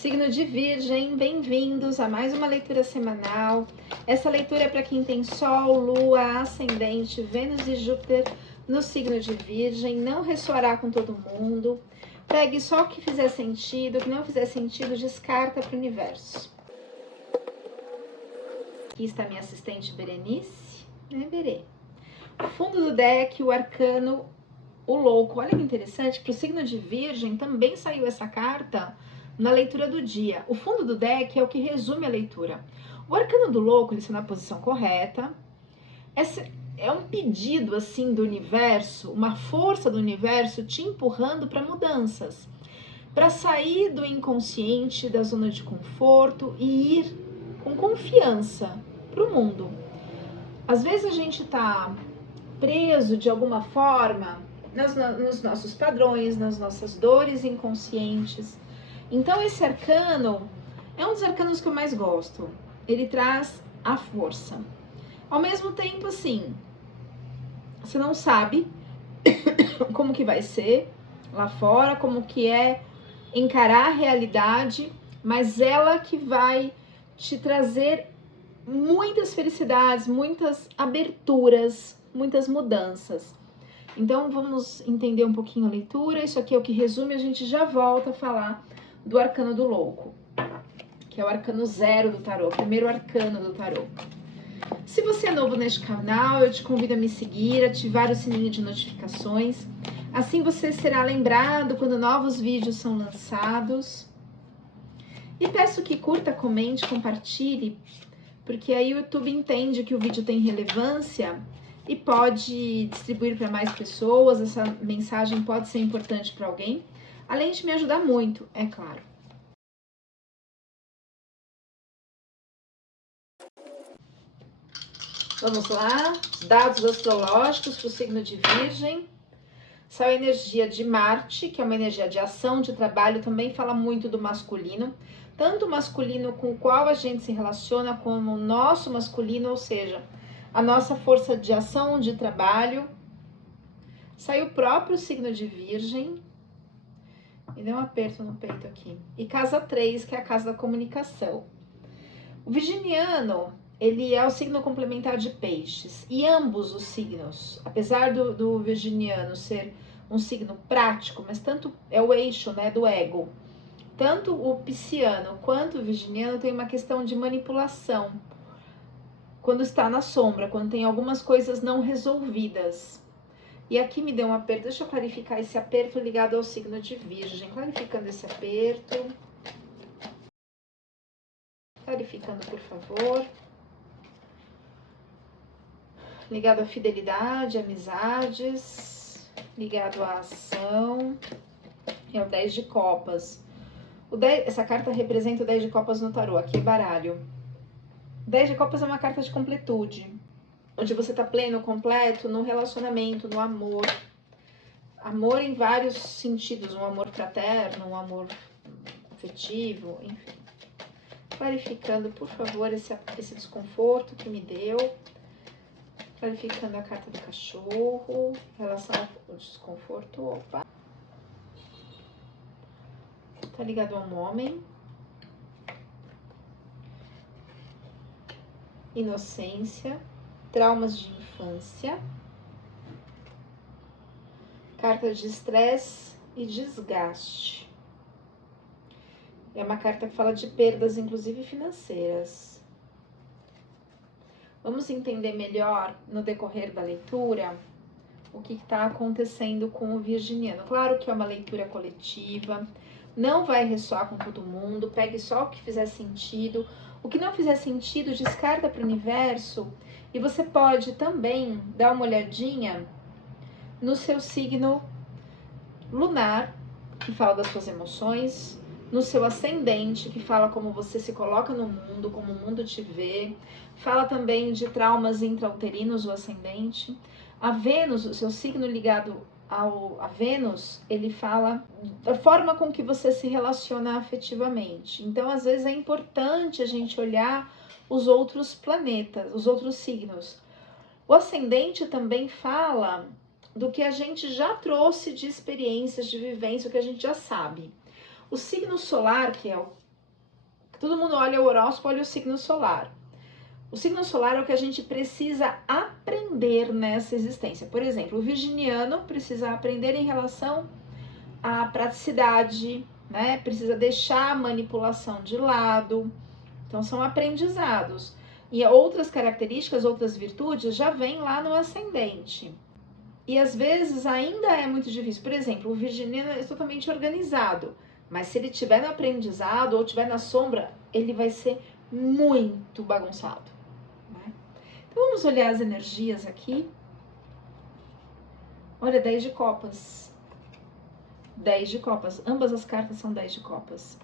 Signo de Virgem, bem-vindos a mais uma leitura semanal. Essa leitura é para quem tem Sol, Lua, Ascendente, Vênus e Júpiter no signo de Virgem. Não ressoará com todo mundo. Pegue só o que fizer sentido, o que não fizer sentido, descarta para o universo. Aqui está minha assistente Berenice. Berê. Fundo do deck, o arcano, o louco. Olha que interessante, para o signo de Virgem também saiu essa carta na leitura do dia. O fundo do deck é o que resume a leitura. O arcano do louco, ele está na posição correta. Esse é um pedido assim do universo, uma força do universo te empurrando para mudanças, para sair do inconsciente, da zona de conforto e ir com confiança para o mundo. Às vezes a gente está preso de alguma forma nos nossos padrões, nas nossas dores inconscientes. Então esse arcano é um dos arcanos que eu mais gosto. Ele traz a força. Ao mesmo tempo, assim, você não sabe como que vai ser lá fora, como que é encarar a realidade, mas ela que vai te trazer muitas felicidades, muitas aberturas, muitas mudanças. Então vamos entender um pouquinho a leitura. Isso aqui é o que resume, a gente já volta a falar do arcano do louco, que é o arcano 0 do tarô, o primeiro arcano do tarô. Se você é novo neste canal, eu te convido a me seguir, ativar o sininho de notificações. Assim você será lembrado quando novos vídeos são lançados. E peço que curta, comente, compartilhe, porque aí o YouTube entende que o vídeo tem relevância e pode distribuir para mais pessoas. Essa mensagem pode ser importante para alguém, além de me ajudar muito, é claro. Vamos lá, dados astrológicos para o signo de Virgem. Essa é a energia de Marte, que é uma energia de ação, de trabalho, também fala muito do masculino. Tanto o masculino com o qual a gente se relaciona, como o nosso masculino, ou seja, a nossa força de ação, de trabalho. Saiu o próprio signo de Virgem. Me deu um aperto no peito aqui. E casa 3, que é a casa da comunicação. O virginiano, ele é o signo complementar de Peixes. E ambos os signos, apesar do virginiano ser um signo prático, mas tanto é o eixo, né, do ego. Tanto o pisciano quanto o virginiano tem uma questão de manipulação. Quando está na sombra, quando tem algumas coisas não resolvidas. E aqui me deu um aperto, deixa eu clarificar esse aperto ligado ao signo de Virgem. Clarificando esse aperto. Clarificando, por favor. Ligado à fidelidade, amizades. Ligado à ação. É o 10 de copas. Essa carta representa o 10 de copas no tarô. Aqui é baralho. 10 de copas é uma carta de completude, onde você tá pleno, completo no relacionamento, no amor. Amor em vários sentidos, um amor fraterno, um amor afetivo, enfim. Clarificando, por favor, esse desconforto que me deu. Clarificando a carta do cachorro, em relação ao desconforto. Opa. Tá ligado a um homem. Inocência. Traumas de infância. Carta de estresse e desgaste. É uma carta que fala de perdas, inclusive financeiras. Vamos entender melhor no decorrer da leitura o que está acontecendo com o virginiano. Claro que é uma leitura coletiva, não vai ressoar com todo mundo, pegue só o que fizer sentido. O que não fizer sentido, descarta para o universo. E você pode também dar uma olhadinha no seu signo lunar, que fala das suas emoções, no seu ascendente, que fala como você se coloca no mundo, como o mundo te vê, fala também de traumas intrauterinos, o ascendente. A Vênus, o seu signo ligado a Vênus, ele fala da forma com que você se relaciona afetivamente. Então, às vezes é importante a gente olhar os outros planetas, os outros signos. O ascendente também fala do que a gente já trouxe de experiências, de vivência, o que a gente já sabe. O signo solar, que é Todo mundo olha o horóscopo, olha o signo solar. O signo solar é o que a gente precisa aprender nessa existência. Por exemplo, o virginiano precisa aprender em relação à praticidade, né? Precisa deixar a manipulação de lado. Então, são aprendizados. E outras características, outras virtudes já vêm lá no ascendente. E às vezes ainda é muito difícil. Por exemplo, o virginiano é totalmente organizado. Mas se ele estiver no aprendizado ou estiver na sombra, ele vai ser muito bagunçado. Né? Então vamos olhar as energias aqui. Olha, 10 de copas. 10 de copas. Ambas as cartas são 10 de copas.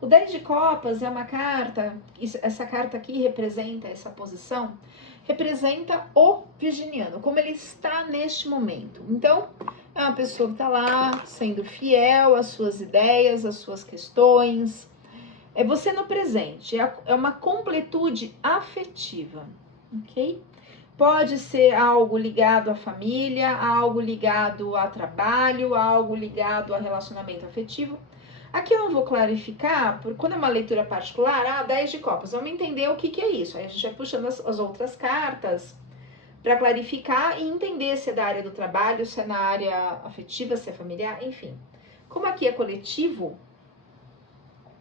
O 10 de copas é uma carta, essa carta aqui representa essa posição, representa o virginiano, como ele está neste momento. Então, é uma pessoa que está lá sendo fiel às suas ideias, às suas questões. É você no presente, é uma completude afetiva, ok? Pode ser algo ligado à família, algo ligado a trabalho, algo ligado a relacionamento afetivo. Aqui eu não vou clarificar, porque quando é uma leitura particular, 10 de copas, vamos entender o que é isso. Aí a gente vai puxando as outras cartas para clarificar e entender se é da área do trabalho, se é na área afetiva, se é familiar, enfim. Como aqui é coletivo,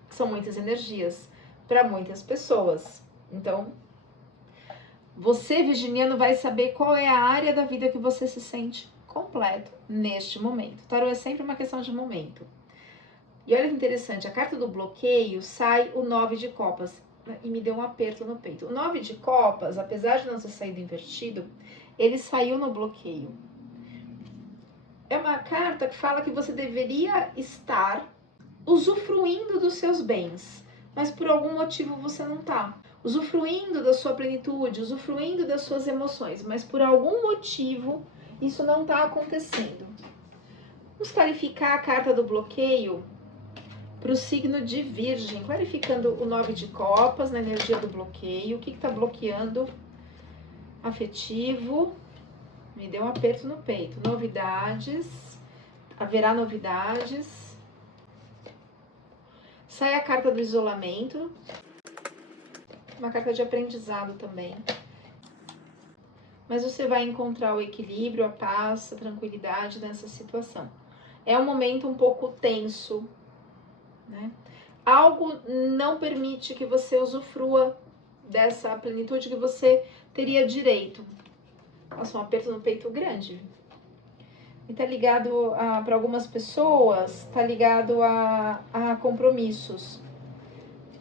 são muitas energias para muitas pessoas. Então, você, virginiano, vai saber qual é a área da vida que você se sente completo neste momento. O tarô é sempre uma questão de momento. E olha que interessante, a carta do bloqueio sai o 9 de copas e me deu um aperto no peito. O 9 de copas, apesar de não ter saído invertido, ele saiu no bloqueio. É uma carta que fala que você deveria estar usufruindo dos seus bens, mas por algum motivo você não tá. Usufruindo da sua plenitude, usufruindo das suas emoções, mas por algum motivo isso não tá acontecendo. Vamos clarificar a carta do bloqueio para o signo de Virgem, clarificando o 9 de copas na energia do bloqueio. O que está bloqueando? Afetivo. Me deu um aperto no peito. Novidades. Haverá novidades. Sai a carta do isolamento. Uma carta de aprendizado também. Mas você vai encontrar o equilíbrio, a paz, a tranquilidade nessa situação. É um momento um pouco tenso, né? Algo não permite que você usufrua dessa plenitude que você teria direito. Nossa, um aperto no peito grande. E tá ligado para algumas pessoas, tá ligado a compromissos.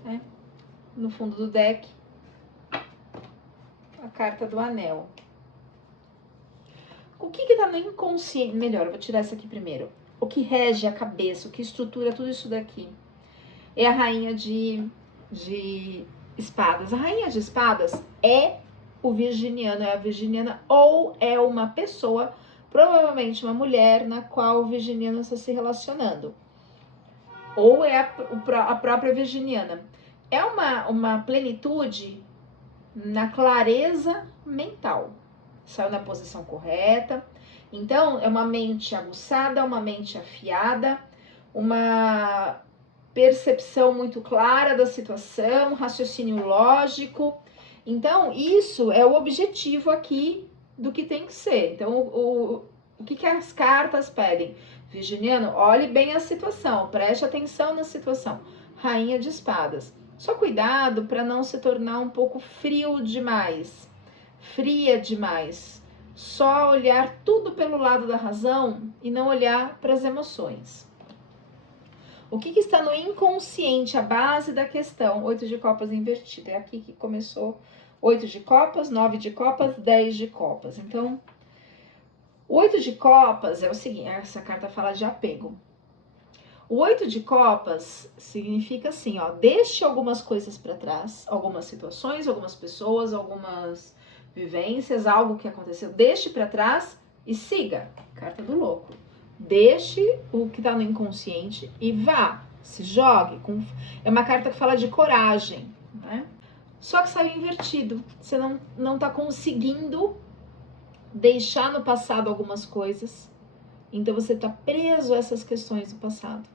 Né? No fundo do deck, a carta do anel. O que tá no inconsciente? Melhor, eu vou tirar essa aqui primeiro. O que rege a cabeça, o que estrutura tudo isso daqui. É a rainha de espadas. A rainha de espadas é o virginiano, é a virginiana, ou é uma pessoa, provavelmente uma mulher, na qual o virginiano está se relacionando. Ou é a própria virginiana. É uma plenitude na clareza mental. Saiu na posição correta. Então, é uma mente aguçada, uma mente afiada, uma percepção muito clara da situação, raciocínio lógico. Então, isso é o objetivo aqui do que tem que ser. Então, o que as cartas pedem? Virginiano, olhe bem a situação, preste atenção na situação. Rainha de espadas. Só cuidado para não se tornar um pouco frio demais, fria demais. Só olhar tudo pelo lado da razão e não olhar para as emoções. O que está no inconsciente, a base da questão? 8 de copas invertida. É aqui que começou 8 de copas, 9 de copas, 10 de copas. Então, o 8 de copas é o seguinte, essa carta fala de apego. O 8 de copas significa assim, ó, deixe algumas coisas para trás, algumas situações, algumas pessoas, algumas vivências, algo que aconteceu, deixe para trás e siga. Carta do louco. Deixe o que tá no inconsciente e vá, se jogue. É uma carta que fala de coragem, né? Só que saiu invertido. Você não tá conseguindo deixar no passado algumas coisas. Então você tá preso a essas questões do passado.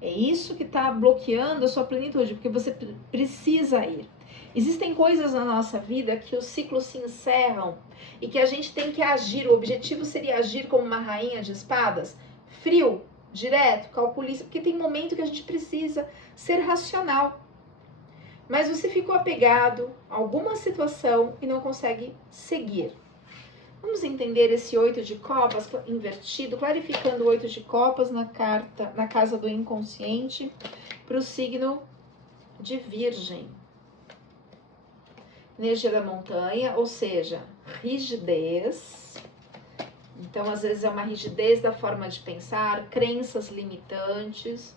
É isso que está bloqueando a sua plenitude, porque você precisa ir. Existem coisas na nossa vida que os ciclos se encerram e que a gente tem que agir. O objetivo seria agir como uma rainha de espadas, frio, direto, calculista, porque tem momento que a gente precisa ser racional. Mas você ficou apegado a alguma situação e não consegue seguir. Vamos entender esse 8 de copas invertido, clarificando o 8 de copas na carta, na casa do inconsciente, para o signo de Virgem. Energia da montanha, ou seja, rigidez. Então, às vezes é uma rigidez da forma de pensar, crenças limitantes.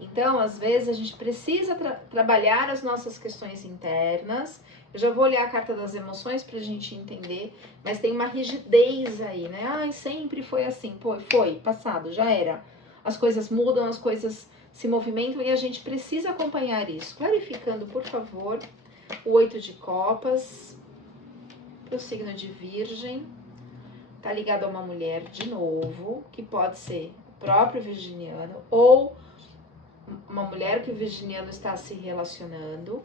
Então, às vezes a gente precisa trabalhar as nossas questões internas. Eu já vou olhar a carta das emoções para a gente entender, mas tem uma rigidez aí, né? Ai, sempre foi assim. Pô, foi, passado, já era. As coisas mudam, as coisas se movimentam e a gente precisa acompanhar isso. Clarificando, por favor, o 8 de copas para o signo de Virgem. Tá ligado a uma mulher de novo, que pode ser o próprio virginiano ou uma mulher que o virginiano está se relacionando.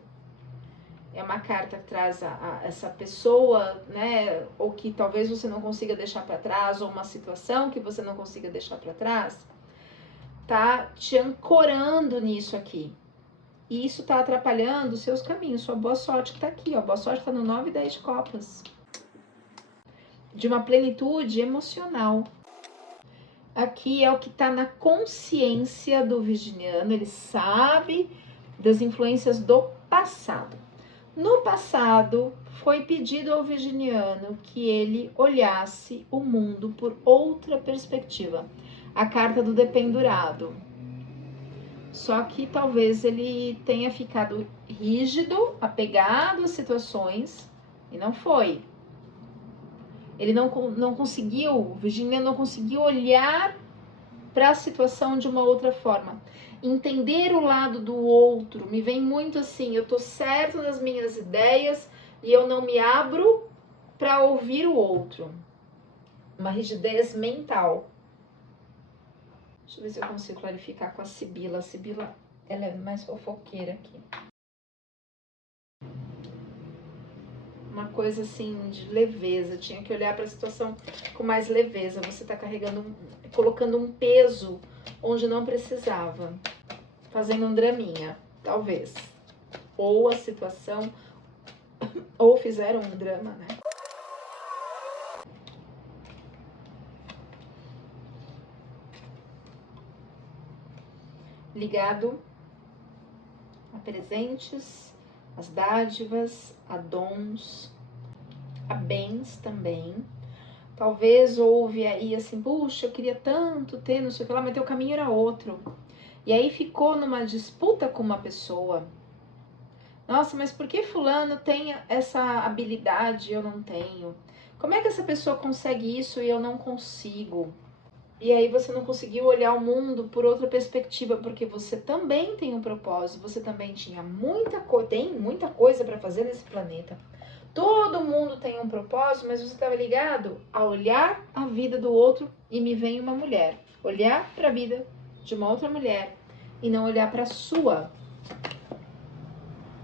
É uma carta que traz essa pessoa, né? Ou que talvez você não consiga deixar para trás, ou uma situação que você não consiga deixar para trás, tá te ancorando nisso aqui. E isso tá atrapalhando os seus caminhos, sua boa sorte que tá aqui, ó. Boa sorte tá no 9 e 10 de copas. De uma plenitude emocional. Aqui é o que está na consciência do virginiano, ele sabe das influências do passado. No passado, foi pedido ao virginiano que ele olhasse o mundo por outra perspectiva. A carta do dependurado. Só que talvez ele tenha ficado rígido, apegado às situações, e não foi. Ele não conseguiu, o virginiano não conseguiu olhar para a situação de uma outra forma. Entender o lado do outro. Me vem muito assim, eu tô certo nas minhas ideias e eu não me abro para ouvir o outro. Uma rigidez mental. Deixa eu ver se eu consigo clarificar com a Sibila. A Sibila, ela é mais fofoqueira aqui. Uma coisa assim de leveza, tinha que olhar para a situação com mais leveza. Você está colocando um peso onde não precisava, fazendo um draminha, talvez. Ou a situação, ou fizeram um drama, né? Ligado a presentes, as dádivas, a dons, a bens também. Talvez houve aí assim, puxa, eu queria tanto ter, não sei o que lá, mas teu caminho era outro. E aí ficou numa disputa com uma pessoa. Nossa, mas por que fulano tem essa habilidade e eu não tenho? Como é que essa pessoa consegue isso e eu não consigo? E aí você não conseguiu olhar o mundo por outra perspectiva, porque você também tem um propósito, você também tinha tem muita coisa para fazer nesse planeta. Todo mundo tem um propósito, mas você estava ligado a olhar a vida do outro e me vem uma mulher. Olhar para a vida de uma outra mulher e não olhar para a sua.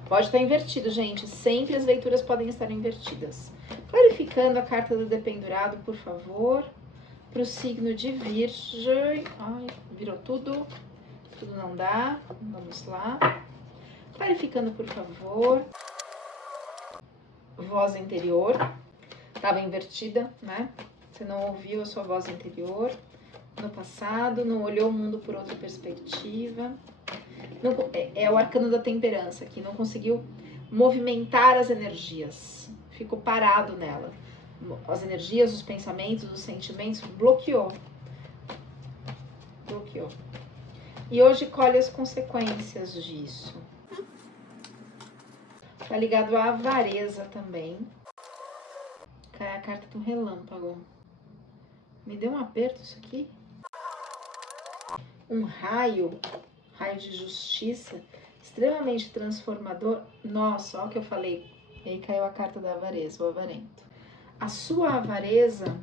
Pode estar invertido, gente. Sempre as leituras podem estar invertidas. Clarificando a carta do dependurado, por favor. Para o signo de Virgem. Ai, virou tudo. Tudo não dá. Vamos lá. Clarificando, por favor. Voz interior. Estava invertida, né? Você não ouviu a sua voz interior no passado, não olhou o mundo por outra perspectiva. Não, é o arcano da temperança aqui, não conseguiu movimentar as energias, ficou parado nela. As energias, os pensamentos, os sentimentos, bloqueou. E hoje colhe as consequências disso. Tá ligado à avareza também. Cai a carta do relâmpago. Me deu um aperto isso aqui. Um raio de justiça, extremamente transformador. Nossa, olha o que eu falei. E aí caiu a carta da avareza, o avarento. A sua avareza,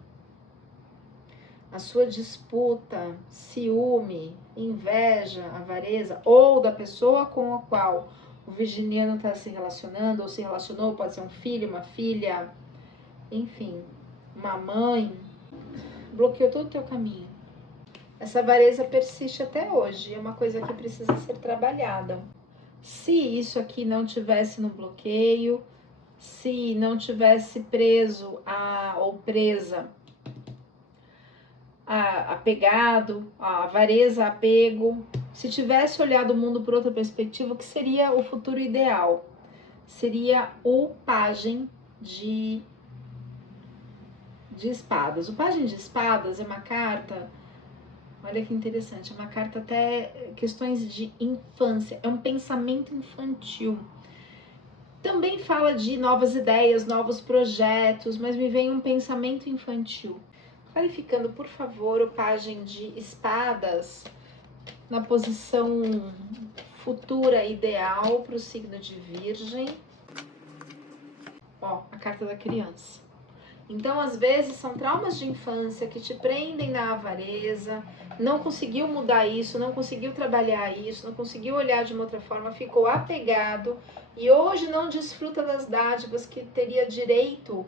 a sua disputa, ciúme, inveja, avareza, ou da pessoa com a qual o virginiano está se relacionando, ou se relacionou, pode ser um filho, uma filha, enfim, uma mãe, bloqueou todo o teu caminho. Essa avareza persiste até hoje, é uma coisa que precisa ser trabalhada. Se isso aqui não tivesse no bloqueio, se não tivesse preso ou presa, apegado, a avareza, apego, se tivesse olhado o mundo por outra perspectiva, o que seria o futuro ideal? Seria o pajem de espadas. O pajem de espadas é uma carta, olha que interessante, é uma carta até questões de infância, é um pensamento infantil. Também fala de novas ideias, novos projetos, mas me vem um pensamento infantil. Clarificando, por favor, o pajem de espadas na posição futura ideal para o signo de Virgem. Ó, a carta da criança. Então, às vezes, são traumas de infância que te prendem na avareza, não conseguiu mudar isso, não conseguiu trabalhar isso, não conseguiu olhar de uma outra forma, ficou apegado e hoje não desfruta das dádivas que teria direito,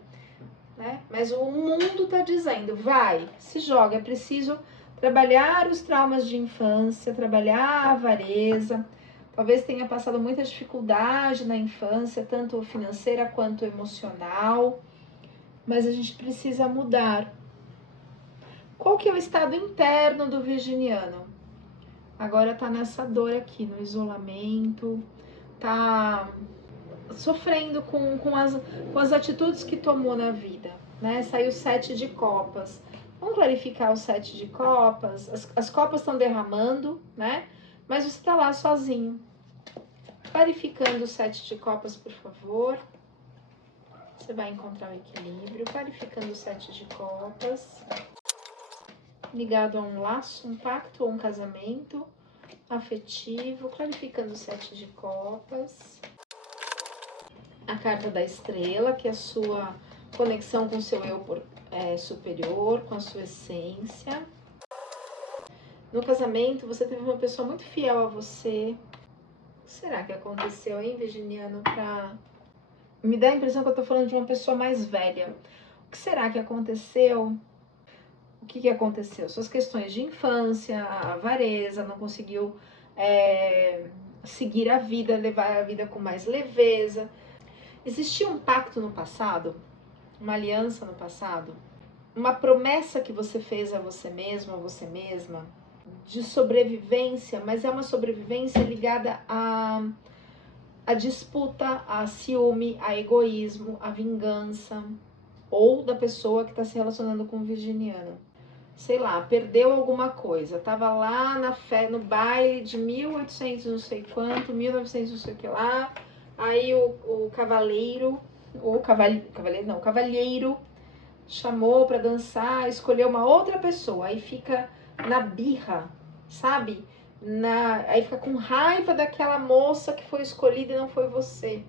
né? Mas o mundo está dizendo, vai, se joga, é preciso trabalhar os traumas de infância, trabalhar a avareza. Talvez tenha passado muita dificuldade na infância, tanto financeira quanto emocional, mas a gente precisa mudar. Qual que é o estado interno do virginiano? Agora tá nessa dor aqui, no isolamento, tá sofrendo com as atitudes que tomou na vida, né? Saiu 7 de copas. Vamos clarificar o 7 de copas. As copas estão derramando, né? Mas você tá lá sozinho. Clarificando o 7 de copas, por favor. Você vai encontrar o equilíbrio. Clarificando o 7 de copas. Ligado a um laço, um pacto ou um casamento afetivo. Clarificando o 7 de copas. A carta da estrela, que é a sua conexão com o seu eu superior, com a sua essência. No casamento, você teve uma pessoa muito fiel a você. O que será que aconteceu, hein, virginiano? Me dá a impressão que eu tô falando de uma pessoa mais velha. O que será que aconteceu? O que aconteceu? Suas questões de infância, a avareza, não conseguiu seguir a vida, levar a vida com mais leveza. Existia um pacto no passado? Uma aliança no passado? Uma promessa que você fez a você mesmo, a você mesma? De sobrevivência, mas é uma sobrevivência ligada a disputa, a ciúme, a egoísmo, a vingança, ou da pessoa que está se relacionando com o virginiano. Sei lá, perdeu alguma coisa, tava lá no baile de 1800 não sei quanto, 1900 não sei o que lá, aí o cavalheiro chamou para dançar, escolheu uma outra pessoa, aí fica na birra, sabe? Aí fica com raiva daquela moça que foi escolhida e não foi você.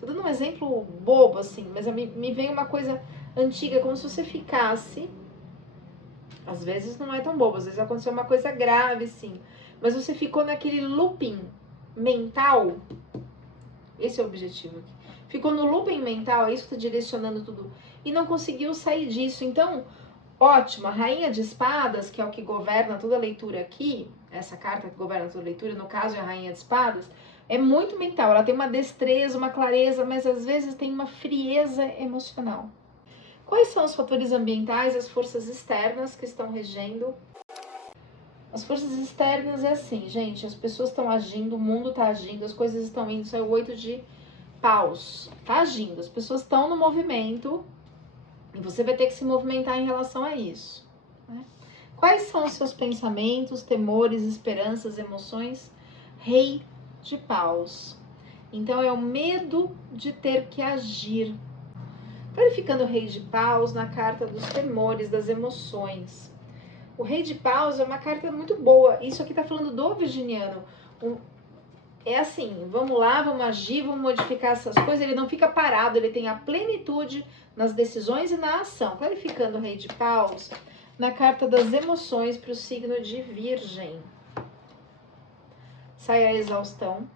Tô dando um exemplo bobo, assim, mas me vem uma coisa antiga, como se você ficasse... Às vezes não é tão bobo, às vezes aconteceu uma coisa grave, sim. Mas você ficou naquele looping mental. Esse é o objetivo aqui. Ficou no looping mental, é isso que está direcionando tudo. E não conseguiu sair disso. Então, ótimo, a Rainha de Espadas, que é o que governa toda a leitura aqui, essa carta que governa toda a leitura, no caso é a Rainha de Espadas, é muito mental. Ela tem uma destreza, uma clareza, mas às vezes tem uma frieza emocional. Quais são os fatores ambientais, as forças externas que estão regendo? As forças externas é assim, gente, as pessoas estão agindo, o mundo está agindo, as coisas estão indo, isso é o 8 de paus, tá agindo, as pessoas estão no movimento e você vai ter que se movimentar em relação a isso, né? Quais são os seus pensamentos, temores, esperanças, emoções? Rei de paus. Então é o medo de ter que agir. Clarificando o Rei de Paus na carta dos temores, das emoções. O Rei de Paus é uma carta muito boa. Isso aqui está falando do virginiano. É assim, vamos lá, vamos agir, vamos modificar essas coisas. Ele não fica parado, ele tem a plenitude nas decisões e na ação. Clarificando o Rei de Paus, Na carta das emoções para o signo de Virgem. Sai a exaustão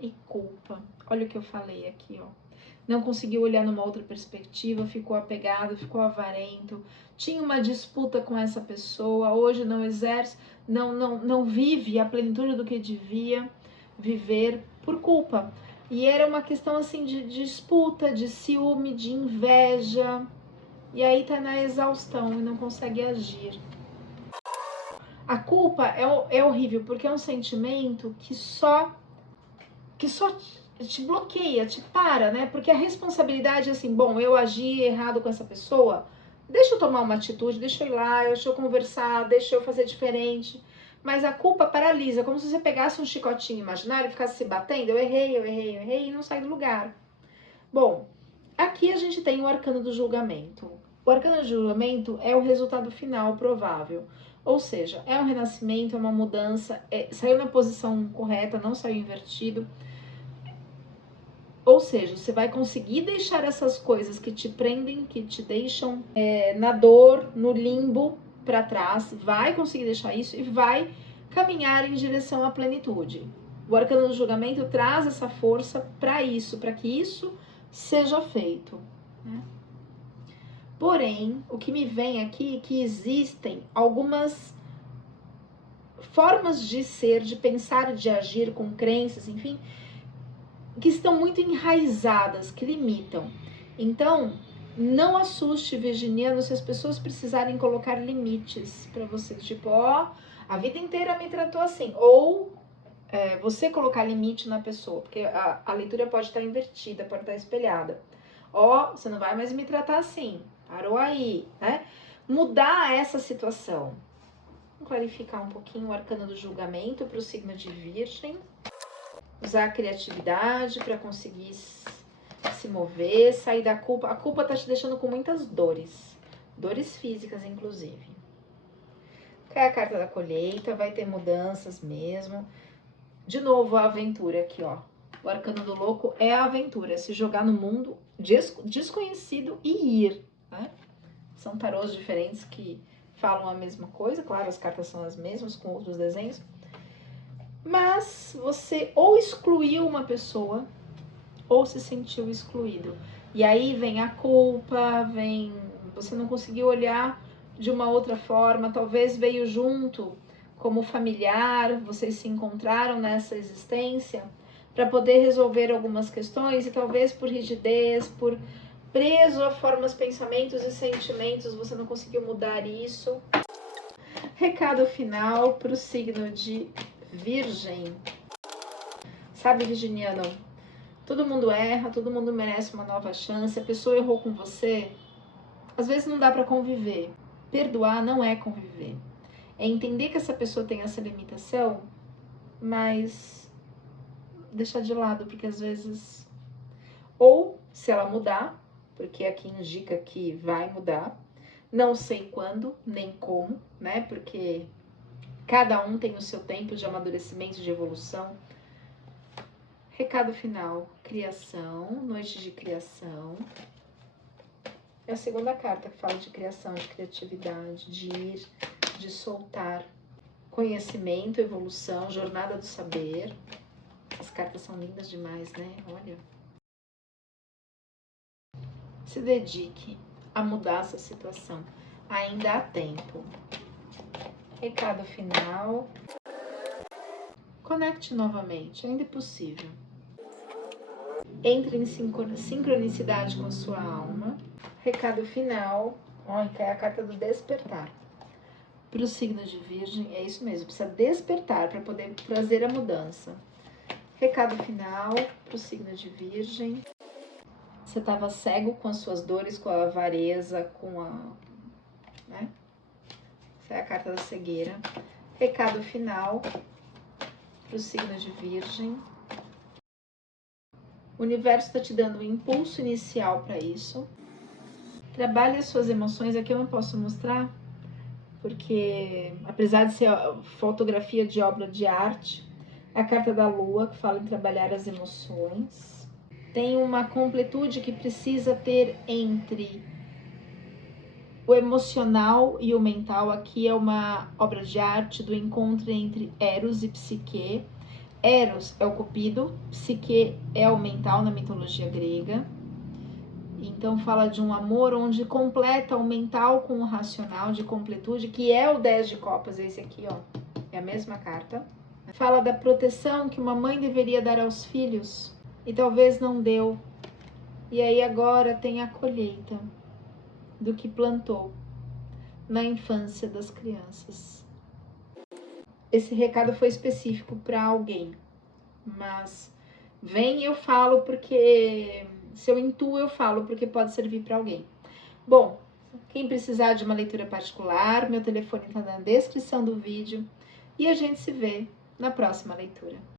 e culpa. Olha o que eu falei aqui, ó. Não conseguiu olhar numa outra perspectiva, ficou apegado, ficou avarento, tinha uma disputa com essa pessoa, hoje não exerce, não vive a plenitude do que devia viver por culpa. E era uma questão assim de disputa, de ciúme, de inveja. E aí tá na exaustão e não consegue agir. A culpa é horrível porque é um sentimento que só te bloqueia, te para, né? Porque a responsabilidade é assim, bom, eu agi errado com essa pessoa, deixa eu tomar uma atitude, deixa eu ir lá, deixa eu conversar, deixa eu fazer diferente. Mas a culpa paralisa, como se você pegasse um chicotinho imaginário e ficasse se batendo, eu errei e não sai do lugar. Bom, aqui a gente tem o arcano do julgamento. O arcano do julgamento é o resultado final provável. Ou seja, é um renascimento, é uma mudança, saiu na posição correta, não saiu invertido. Ou seja, você vai conseguir deixar essas coisas que te prendem, que te deixam na dor, no limbo para trás, vai conseguir deixar isso e vai caminhar em direção à plenitude. O arcano do julgamento traz essa força para isso, para que isso seja feito, né? Porém, o que me vem aqui é que existem algumas formas de ser, de pensar, de agir com crenças, enfim, que estão muito enraizadas, que limitam. Então, não assuste, virginiano, se as pessoas precisarem colocar limites para você, tipo, ó, a vida inteira me tratou assim, ou você colocar limite na pessoa, porque a leitura pode estar invertida, pode estar espelhada. Ó, você não vai mais me tratar assim, parou aí, né? Mudar essa situação. Vamos clarificar um pouquinho o arcano do julgamento para o signo de Virgem. Usar a criatividade para conseguir se mover, sair da culpa. A culpa tá te deixando com muitas dores, dores físicas, inclusive. Cai a carta da colheita, vai ter mudanças mesmo. De novo, a aventura aqui, ó. O arcano do louco é a aventura, é se jogar no mundo desconhecido e ir, né? São tarôs diferentes que falam a mesma coisa, claro, as cartas são as mesmas, com outros desenhos. Mas você ou excluiu uma pessoa, ou se sentiu excluído. E aí vem a culpa, vem... Você não conseguiu olhar de uma outra forma, talvez veio junto como familiar, vocês se encontraram nessa existência para poder resolver algumas questões e talvez por rigidez, por preso a formas, pensamentos e sentimentos, você não conseguiu mudar isso. Recado final para o signo de Virgem. Sabe, virginiano, todo mundo erra, todo mundo merece uma nova chance. A pessoa errou com você, às vezes não dá para conviver. Perdoar não é conviver. É entender que essa pessoa tem essa limitação, mas deixar de lado, porque às vezes... Ou, se ela mudar, porque aqui indica que vai mudar, não sei quando, nem como, né? Porque cada um tem o seu tempo de amadurecimento, de evolução. Recado final, criação, noite de criação. É a segunda carta que fala de criação, de criatividade, de ir, de soltar. Conhecimento, evolução, jornada do saber. As cartas são lindas demais, né? Olha. Se dedique a mudar essa situação. Ainda há tempo. Recado final. Conecte novamente, ainda é possível. Entre em sincronicidade com sua alma. Recado final. Olha, que é a carta do despertar. Para o signo de Virgem, é isso mesmo, precisa despertar para poder trazer a mudança. Recado final para o signo de Virgem. Você estava cego com as suas dores, com a avareza, com a... né? Essa é a carta da cegueira. Recado final para o signo de Virgem. O universo está te dando um impulso inicial para isso. Trabalhe as suas emoções. Aqui eu não posso mostrar, porque apesar de ser fotografia de obra de arte, é a carta da Lua, que fala em trabalhar as emoções. Tem uma completude que precisa ter entre O emocional e o mental aqui é uma obra de arte do encontro entre Eros e Psique. Eros é o cupido, Psique é o mental na mitologia grega. Então fala de um amor onde completa o mental com o racional, de completude, que é o 10 de copas, esse aqui, ó. É a mesma carta. Fala da proteção que uma mãe deveria dar aos filhos e talvez não deu. E aí agora tem a colheita do que plantou na infância das crianças. Esse recado foi específico para alguém, mas vem e eu falo porque se eu intuo eu falo porque pode servir para alguém. Bom, quem precisar de uma leitura particular, meu telefone está na descrição do vídeo e a gente se vê na próxima leitura.